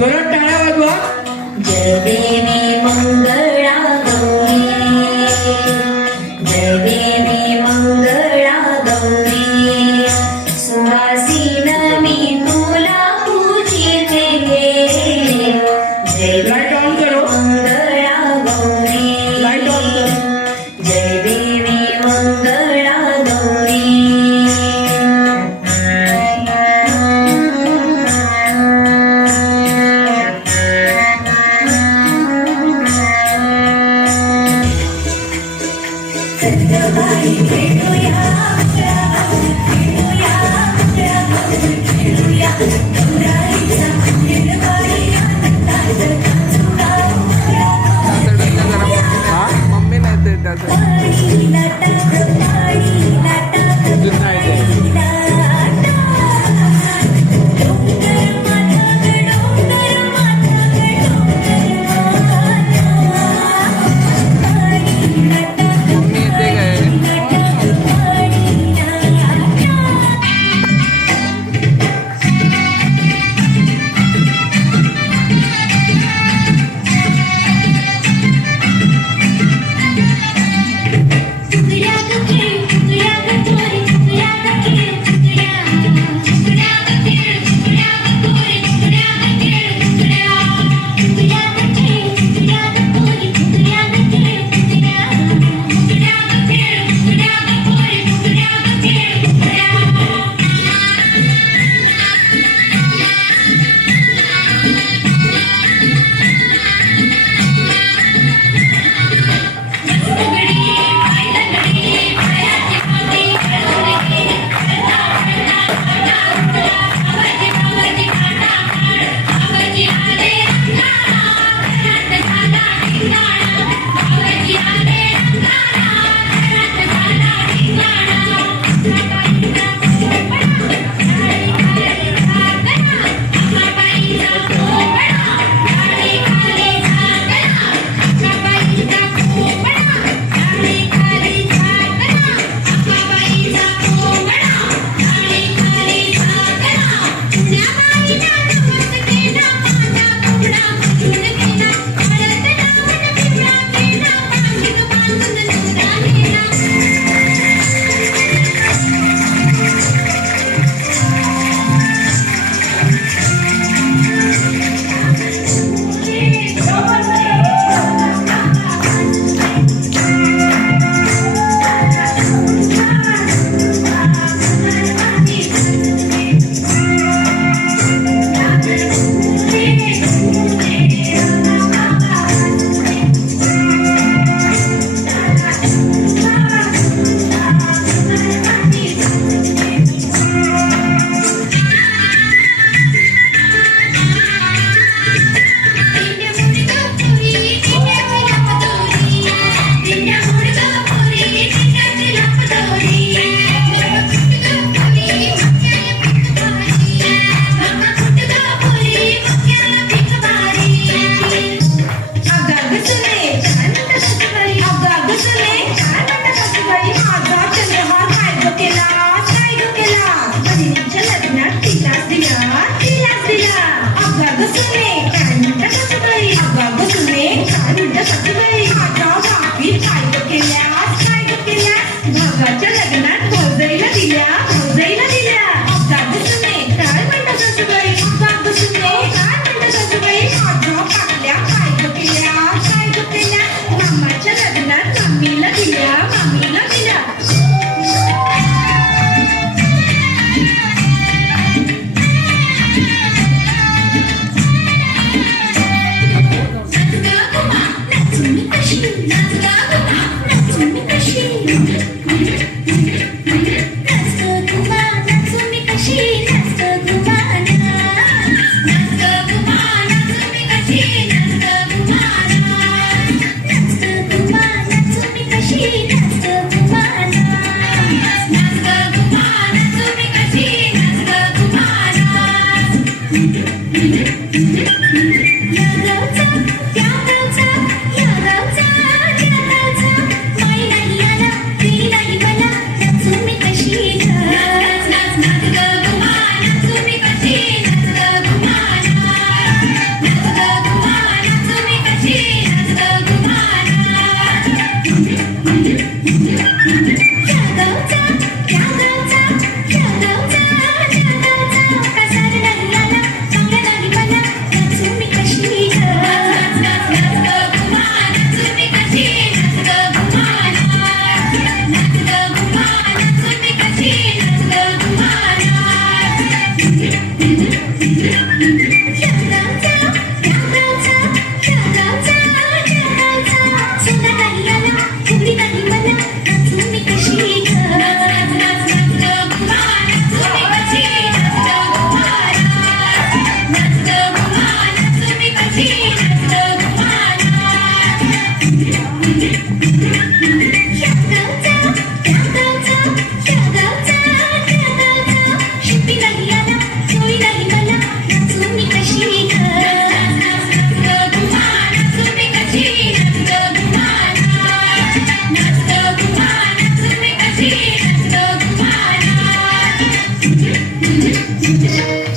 जोरात टाळ्या वाजवा. जय देवी मंगळा गौरी, जय देवी मंगळा गौरी, सुवासीन मी तुला पूजिते. जय लाईट ऑन करो. मंगळा गौरी, लाईट ऑन करो. जय देवी मंगळा गौरी. संध्याकाळी भेटूया, भेटूया, भेटूया, गौराईचा निर्वाळी आनंदात नाचूया. मम्मी नाही ते त्याचं पाणी नाटक, पाणी नाटक, पाणी नाटक. डोंगर माथा ग, डोंगर माथा ग, डोंगर माथा. पाणी नाटक, मम्मी येते काय नाटक, पाणी नाटक. तुझ्या ग खेळ, तुझ्या ग तोरी, तुझ्या ग खेळ, तुझ्या ग खेळ, तुझ्या ग तोरी, तुझ्या ग खेळ, तुझ्या ग खेळ, तुझ्या ग तोरी, तुझ्या ग खेळ, तुझ्या ग खेळ, तुझ्या ग तोरी, तुझ्या ग खेळ, तुझ्या.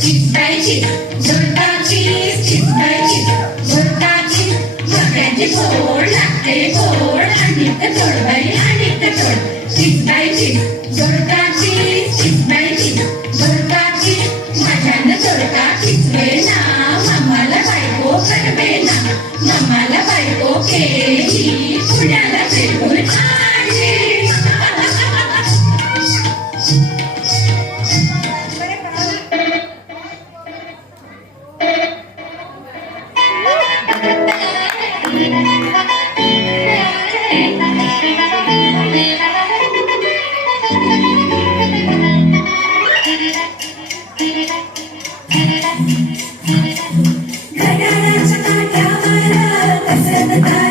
चिपायची झुरकाची चिपायची झुरकाची झोक्याची फोड लागते फोड आणि तोड बाई आणि तोड चिपायची झुरकाची चिपायची झुरकाची माझ्यानं झुरका चिचवे ना मामाला बायको करवे ना मामाला बायको केली पुण्याला फिरून आली घड्याळाच्या काट्यावर कसरत